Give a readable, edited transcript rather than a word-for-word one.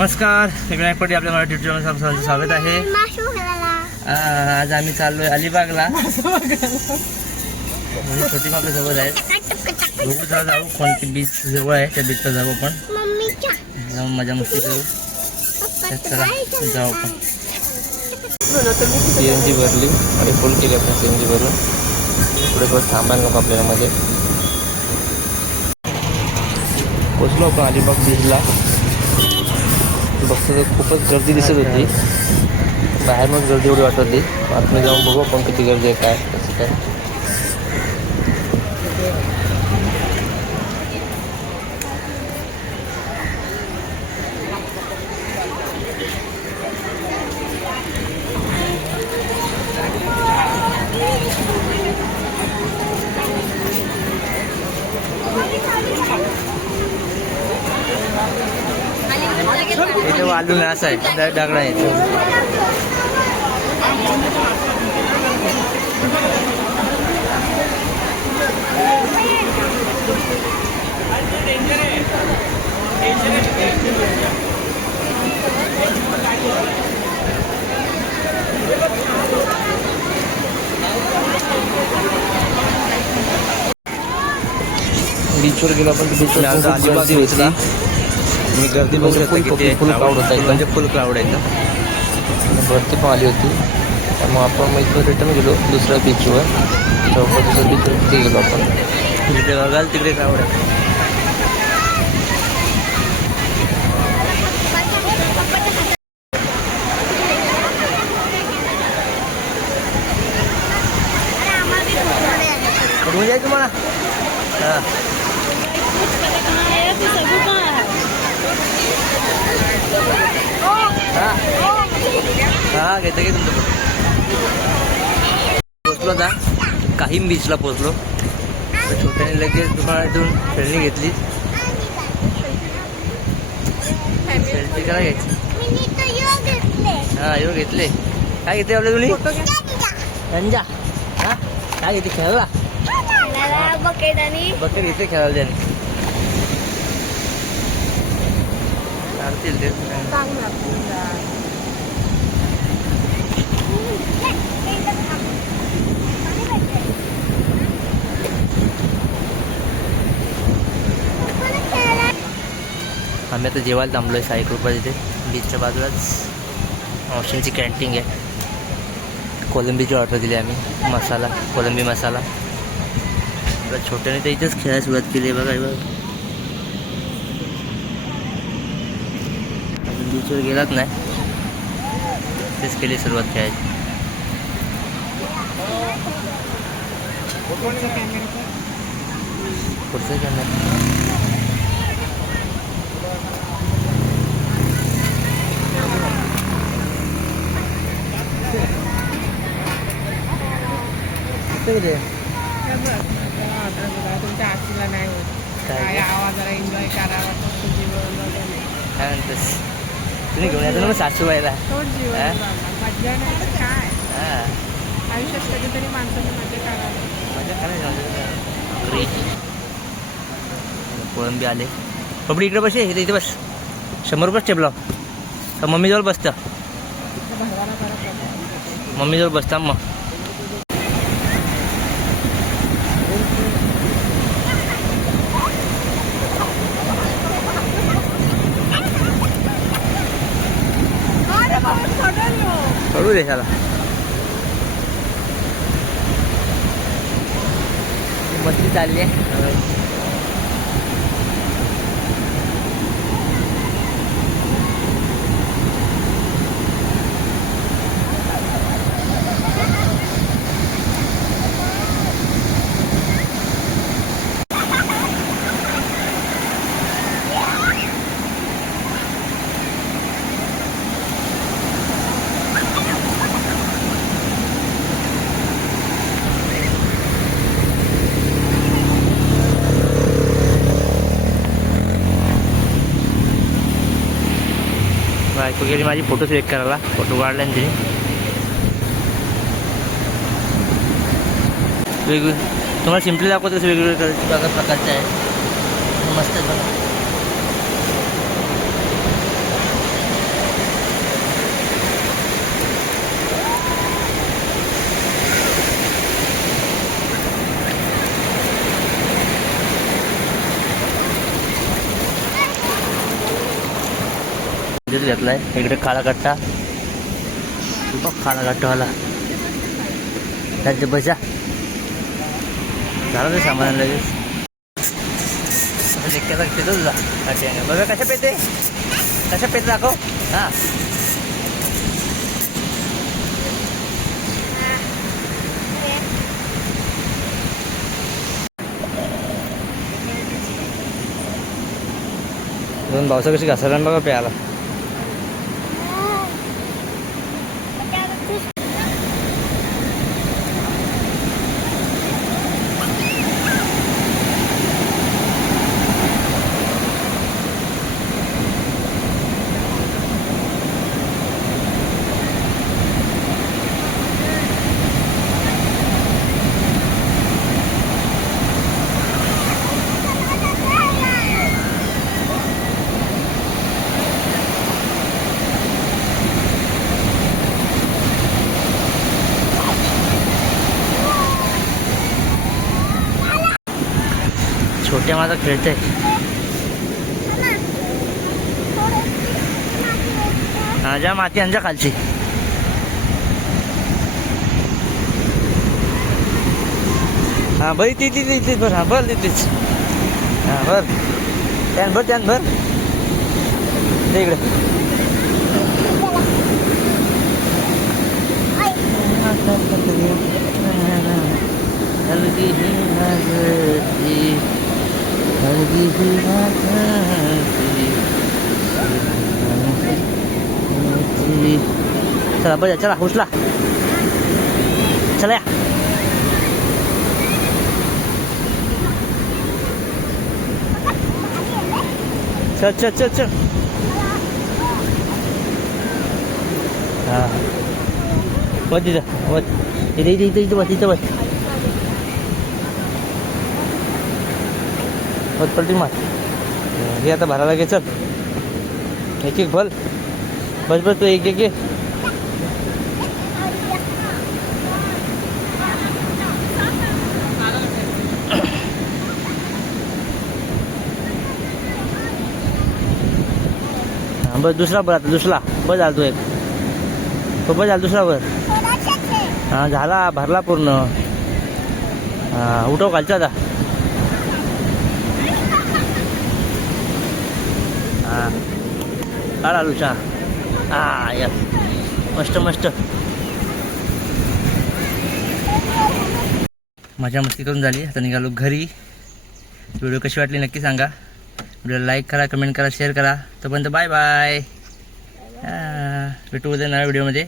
नमस्कार, मी विनायक पाटील. आपल्या Marathi YouTube channel सर्वांचं स्वागत आहे. आज आम्ही चाललोय अलिबागला. छोटी आपल्या सोबत आहेत. बघू जाऊ कोणती बीच जवळ आहे, त्या बीचला जाऊ आपण. जाऊन मजा मस्ती करू. चला जाऊ आपण. CNG भरली आणि फुल केली आपण CNG भरून. पुढे थोडं थांबायला नको आपल्याला मध्ये. पोचलो आपण अलिबाग बीचला. बघतो तर खूपच गर्दी दिसत होती. बाहेर मग गर्दी एवढी वाटत होती. आतमध्ये जाऊन बघू आपण किती गर्दी आहे, काय कसं काय. इथे वालू नाही असं आहे, दगड आहे. बीचवर गेलो आपण. बीचवर गर्दी होती. मी गर्दी बघू शकतो किती फुल क्राऊड होता एकदम. म्हणजे फुल क्राऊड आहे एकदम. भरती पण आली होती. त्यामुळे आपण मग इथून रिटर्न गेलो दुसऱ्या बीचवर. दुसऱ्या बीचवर तिथे गेलो आपण. जिथे बघाल तिकडे क्राऊड आहे. कुठून जायचं तुम्हाला? हां हां घेतं की तुमचं. पोचलो आता काहीम बीचला पोचलो. छोट्याने लगेच दुकानातून खेळणी घेतली. सेल्फी करा घ्यायची. हां येऊ घेतले. काय घेतले आपल्या तुम्ही? गंजा. हां काय घेते खेळायला? बकेट इथे खेळायला त्याने चालतील ते. आम्ही आता जेवायला थांबलोय 6 रुपये तिथे बीचच्या बाजूलाच. ऑप्शनची कॅन्टीन आहे. कोलंबीची ऑर्डर दिली आम्ही. मसाला कोलंबी मसाला. छोट्याने तर इथेच खेळायला सुरुवात केली आहे बघा. बीचवर गेलाच नाही, तेच केली सुरुवात खेळायची. पुढचं कॅमेरा तुमच्या आजीला नाही होत. काय आवाजाला एन्जॉय करावा. काय म्हणतेस? तुम्ही घेऊन येतो ना मग सासूबाईला. मजा नाही तर काय. हां आयुष्यात कधीतरी माणसाने मजा करावी. मजा करायची. कोळंबी आले. पपडी इकडे बस. इथे बस. 100 रुपये स्टेप लाव. तर मम्मीजवळ बसतं. मम्मीजवळ बसता मग. करू दे त्याला. मस्ती चालली आहे. बायको गेली माझी फोटो सिलेक्ट करायला. फोटो काढला ना तिने. वेगवेगळे तुम्हाला सिम्पली दाखवतो कसं वेगवेगळे प्रकारचे आहे. मस्त आहे बघा. घेतलाय. इकडे काळा कट्टा बघ, काळा कट्टावाला त्याचे बजा झालं ते सामान लगेच. लेक्याचा पेतो तुझा कट्ट्याने बघा कशा पेते, कशा पेत दाखव. हां दोन भावसा कशी घासायला बघा प्यायला. छोट्या माझा खेळते. हा ज्या माती आणजा खालची. हां बरी ती ती ती भर. हां भर तिथेच. हां भर त्यान भर, त्यान भर ते इकडे. हलगी ही नाजती, हलगी ही नाजती. चला बजा, चला उचला, चला या. चल चल चल चल. हां वत तिथं, वत इथे इथे इथे इथं वत, इथं वत. वत पलटी मार. हे आता भरायला घे. चल एक एक भल. बस बस तू एक एक घे. हां बस दुसरा भर आता, दुसरा बस झाला तू एक. तो बस झाला दुसरा भर. हां झाला, भरला पूर्ण. हां उठव खालचा आता. हां काढ आलूचा. हां या मस्त मस्त. मजा मस्ती करून झाली. आता निघालो घरी. व्हिडिओ कशी वाटली नक्की सांगा. व्हिडिओला लाईक करा, कमेंट करा, शेअर करा. तोपर्यंत बाय बाय. भेटू उद्या नव्या व्हिडिओमध्ये.